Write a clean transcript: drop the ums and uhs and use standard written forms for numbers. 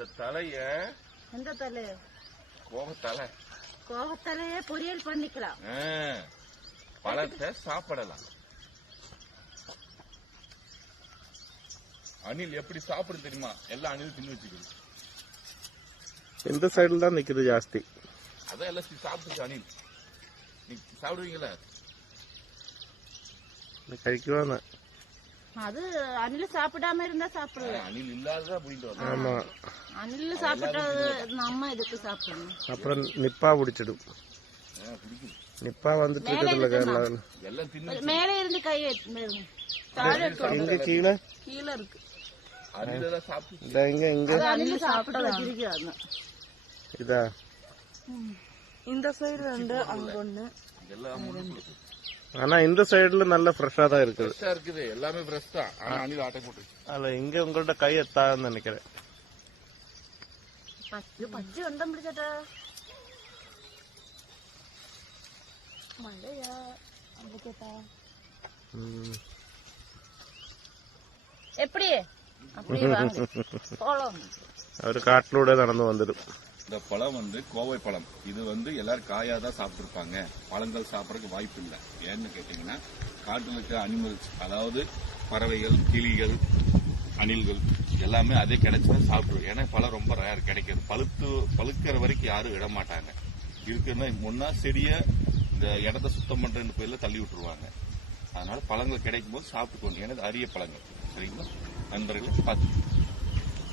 இந்த தலைய எந்த தலை? கோவத்தலை. கோவத்தலையே பொரியல் பண்ணிக்கலாம். பழத்தை சாப்பிடலாம். அணில் எப்படி சாப்பிடும் தெரியுமா? எல்லா அணிலும் தின்னு வச்சுக்குது. இந்த சைடுல தான் நிக்குது ஜாஸ்தி. அதான் எல்லாம் சாப்பிட்டு அணில். நீ சாப்பிடுவீங்களா? കഴിക്കുവാണ്. அது அணில் சாப்பிடாம இருந்தா சாப்பிடல. அணில் இல்லாததா போயிட்டு வரணும். ஆமா, அணில் சாப்பிட்டது நம்ம இதுக்கு சாப்பிடணும். அப்புறம் நிப்பா பிடிச்சிடும். நிப்பா வந்துட்டு இருக்குதுல்ல, எல்லாம் தின்னு மேலே இருந்து கை இங்க கீழே கீழே இருக்கு. அணிலெல்லாம் சாப்பிட்டு இங்க இங்க அணில் சாப்பிட்டு வச்சிருக்காங்க. இதா இந்த சைடு ரெண்டு, அங்க ஒண்ணு. எல்லாம் ஆனா இந்த சைடுல நல்ல ஃப்ரெஷ்ஷா தான் இருக்குது. ஃப்ரெஷ்ஷா இருக்குது. எல்லாமே ஃப்ரெஷ் தான். ஆனா அணில் ஆட்டை போட்டு அல்ல, இங்க உங்கள்ட்ட கை எத்தாதுன்னு நினைக்கிறேன். பச்சை வந்தம் பிடிச்சா மழையா அங்க கேட்டா எப்படி அப்படி வாங்க போலாம். அவரு காட்டிலூட நடந்து வந்துடும். இந்த பழம் வந்து கோவை பழம். இது வந்து எல்லாரும் காயாதான் சாப்பிட்டுருப்பாங்க. பழங்கள் சாப்பிடறதுக்கு வாய்ப்பு இல்லை. ஏன்னு கேட்டீங்கன்னா காட்டில் இருக்க அனிமல்ஸ், அதாவது பறவைகள், கிளிகள், அணில்கள் எல்லாமே அதே கிடைச்சா சாப்பிடுவோம். ஏன்னா பழம் ரொம்ப ரேர் கிடைக்கிறது. பழுக்கிற வரைக்கும் யாரும் விட மாட்டாங்க. இருக்குன்னா முன்னா செடிய இந்த இடத்த சுத்தம் பண்றேன்னு பேர்ல தள்ளி விட்டுருவாங்க. அதனால பழங்கள் கிடைக்கும் போது சாப்பிட்டுக்கோங்க. ஏன்னா அரிய பழங்கள். சரிங்களா நண்பர்களே? பார்த்து